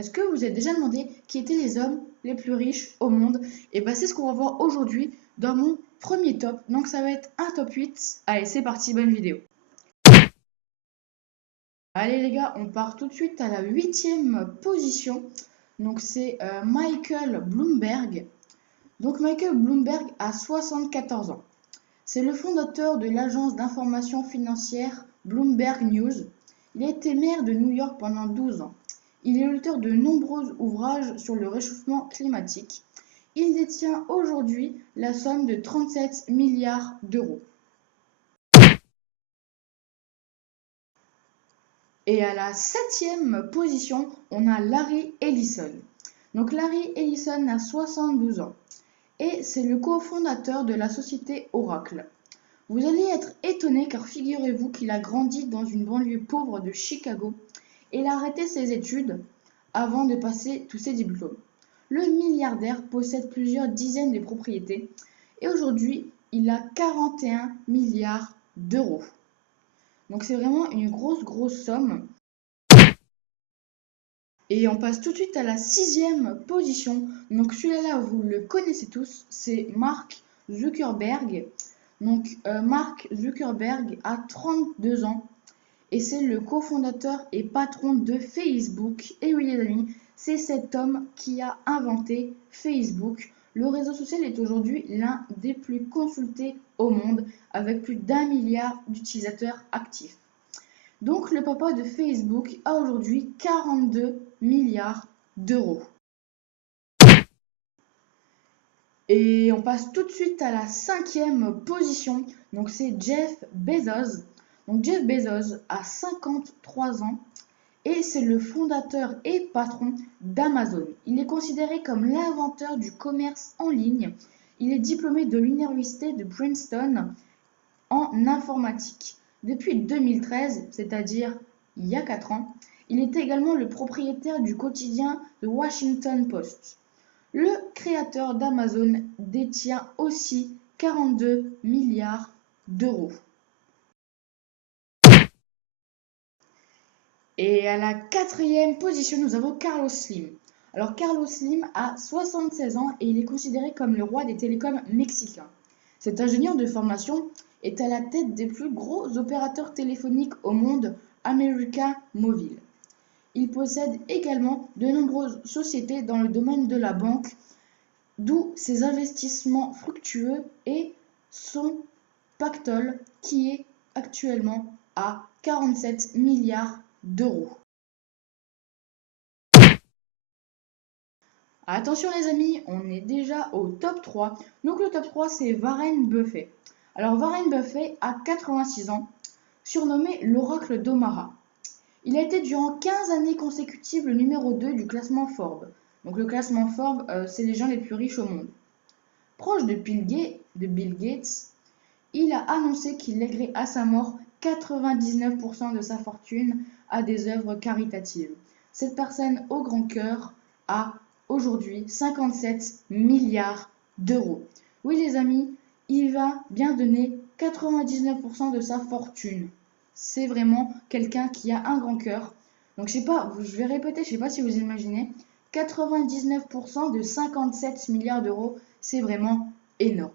Est-ce que vous vous êtes déjà demandé qui étaient les hommes les plus riches au monde? Et c'est ce qu'on va voir aujourd'hui dans mon premier top. Donc ça va être un top 8. Allez, c'est parti, bonne vidéo. Allez les gars, on part tout de suite à la 8e position. Donc c'est Michael Bloomberg. Donc Michael Bloomberg a 74 ans. C'est le fondateur de l'agence d'information financière Bloomberg News. Il a été maire de New York pendant 12 ans. Il est l'auteur de nombreux ouvrages sur le réchauffement climatique. Il détient aujourd'hui la somme de 37 milliards d'euros. Et à la 7e position, on a Larry Ellison. Donc Larry Ellison a 72 ans et c'est le cofondateur de la société Oracle. Vous allez être étonné car figurez-vous qu'il a grandi dans une banlieue pauvre de Chicago et il a arrêté ses études avant de passer tous ses diplômes. Le milliardaire possède plusieurs dizaines de propriétés et aujourd'hui il a 41 milliards d'euros. Donc c'est vraiment une grosse somme. Et on passe tout de suite à la 6e position. Donc celui-là, vous le connaissez tous, c'est Mark Zuckerberg. Donc Mark Zuckerberg a 32 ans et c'est le cofondateur et patron de Facebook. Et oui les amis, c'est cet homme qui a inventé Facebook. Le réseau social est aujourd'hui l'un des plus consultés au monde avec plus d'1 milliard d'utilisateurs actifs. Donc le papa de Facebook a aujourd'hui 42 milliards d'euros. Et on passe tout de suite à la 5e position. Donc c'est Jeff Bezos. Donc Jeff Bezos a 53 ans et c'est le fondateur et patron d'Amazon. Il est considéré comme l'inventeur du commerce en ligne. Il est diplômé de l'université de Princeton en informatique. Depuis 2013, c'est-à-dire il y a 4 ans, il est également le propriétaire du quotidien The Washington Post. Le créateur d'Amazon détient aussi 42 milliards d'euros. Et à la 4e position, nous avons Carlos Slim. Alors Carlos Slim a 76 ans et il est considéré comme le roi des télécoms mexicains. Cet ingénieur de formation est à la tête des plus gros opérateurs téléphoniques au monde, América Móvil. Il possède également de nombreuses sociétés dans le domaine de la banque, d'où ses investissements fructueux et son pactole qui est actuellement à 47 milliards d'euros. Attention les amis, on est déjà au top 3. Donc le top 3 c'est Warren Buffett. Alors Warren Buffett a 86 ans, surnommé l'oracle d'Omaha. Il a été durant 15 années consécutives le numéro 2 du classement Forbes. Donc le classement Forbes, c'est les gens les plus riches au monde. Proche de Bill Gates, il a annoncé qu'il lèguerait à sa mort 99% de sa fortune à des œuvres caritatives. Cette personne au grand cœur a aujourd'hui 57 milliards d'euros. Oui les amis, il va bien donner 99% de sa fortune. C'est vraiment quelqu'un qui a un grand cœur. Donc je sais pas, je vais répéter, je sais pas si vous imaginez, 99% de 57 milliards d'euros, c'est vraiment énorme.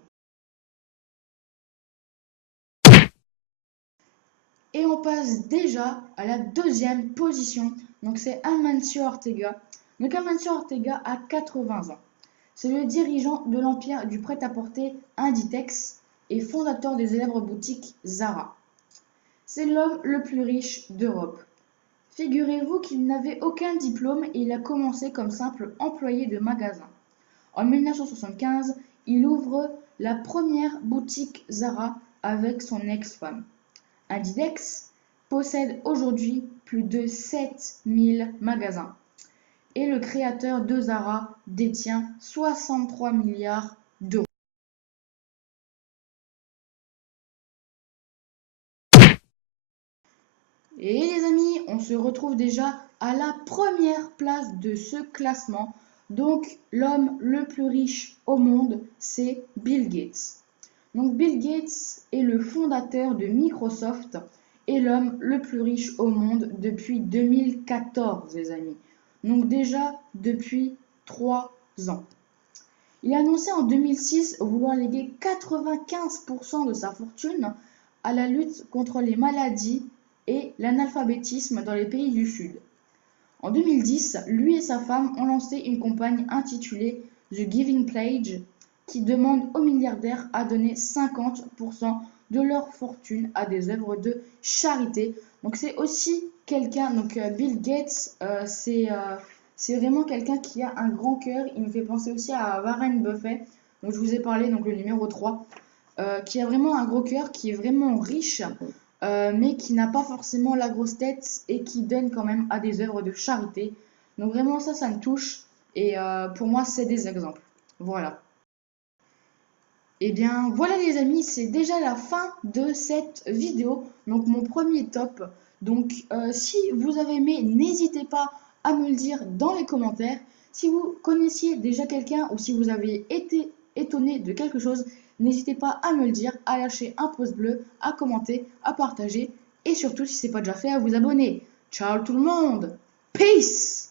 Et on passe déjà à la 2e position. Donc c'est Amancio Ortega. Donc Amancio Ortega a 80 ans. C'est le dirigeant de l'empire du prêt-à-porter Inditex et fondateur des célèbres boutiques Zara. C'est l'homme le plus riche d'Europe. Figurez-vous qu'il n'avait aucun diplôme et il a commencé comme simple employé de magasin. En 1975, il ouvre la première boutique Zara avec son ex-femme. Inditex possède aujourd'hui plus de 7000 magasins et le créateur de Zara détient 63 milliards d'euros. Et les amis, on se retrouve déjà à la première place de ce classement. Donc l'homme le plus riche au monde, c'est Bill Gates. Donc Bill Gates est le fondateur de Microsoft et l'homme le plus riche au monde depuis 2014, les amis. donc déjà depuis 3 ans. Il a annoncé en 2006 vouloir léguer 95% de sa fortune à la lutte contre les maladies et l'analphabétisme dans les pays du Sud. En 2010, lui et sa femme ont lancé une campagne intitulée The Giving Pledge qui demande aux milliardaires à donner 50% de leur fortune à des œuvres de charité. Donc c'est aussi quelqu'un, donc Bill Gates, c'est vraiment quelqu'un qui a un grand cœur. Il me fait penser aussi à Warren Buffett, dont je vous ai parlé, donc le numéro 3, qui a vraiment un gros cœur, qui est vraiment riche, mais qui n'a pas forcément la grosse tête et qui donne quand même à des œuvres de charité. Donc vraiment ça me touche et pour moi c'est des exemples. Voilà. Et bien voilà les amis, c'est déjà la fin de cette vidéo, donc mon premier top. Donc si vous avez aimé, n'hésitez pas à me le dire dans les commentaires. Si vous connaissiez déjà quelqu'un ou si vous avez été étonné de quelque chose, n'hésitez pas à me le dire, à lâcher un pouce bleu, à commenter, à partager et surtout si ce n'est pas déjà fait, à vous abonner. Ciao tout le monde, peace!